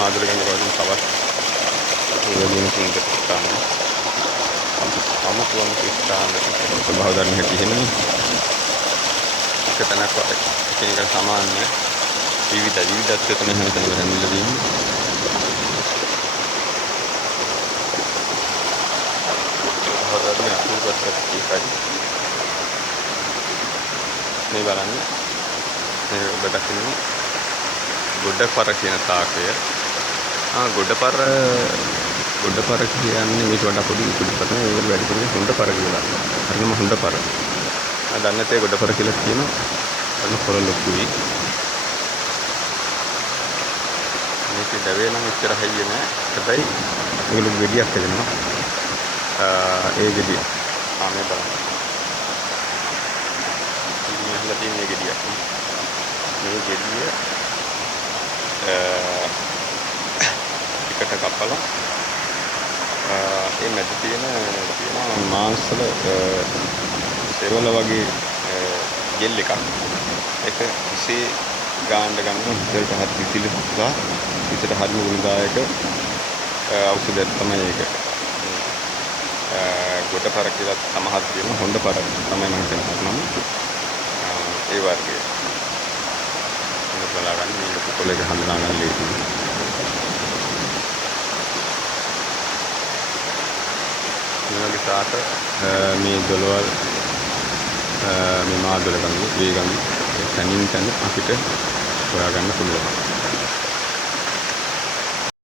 මාදුලගම වලින් තවත් උදවියන් සුන්දර ස්ථාන. අමුතුවම ස්ථාන ස්වභාව ධර්ම හැටි එහෙමනේ. එක තැනක් එකිනෙකට සමාන විවිධත්වය තමයි හැමතැනම රැඳිලා තියෙන්නේ. ස්වභාව ධර්ම අනුගතත් ඒකයි. මේ බලන්න මේ ඔබ දකින්නේ ගොඩපර කියන තාකය. ගොඩපර කියන්නේ මේක වඩා පොඩි පිටපත නේ. ඒක වැඩි කරන්නේ හොඬපර කියලා. හරිම හොඬපර. දන්නේ නැතේ ගොඩපර කියලා කියනවා. අන්න පොර ලොකුයි. මේක දැවේ නම් එච්චර හයිය නෑ. හැබැයි මේක ගෙඩියක් හදනවා. ඒ ගෙඩිය. මේ බලන්න. ඉතින් තියෙන ගෙඩියක්. මේ ගෙඩිය එකට කපලා ඒ මැද තියෙන මාංශල සෙවල වගේ ජෙල් එකක්. ඒක ඉසේ ගාන්න ගන්න ඉස්සරට හත් විසිලුවා ඉස්සරට හරිම ගුණදායක ඖෂධයක් තමයි ඒක. ගොඩපර කියලා සමහර කියන හොඬපර තමයි මම හිතන්නේ. ඒ වර්ගයේ මේක බලා ගන්න මේක පොළේ හඳුනා ගන්න ලේසියි. මේ සාත මේ දොළවල් මේ මාදුලගම වේගම් තනින් තන අපිට හොයාගන්න පුළුවන්.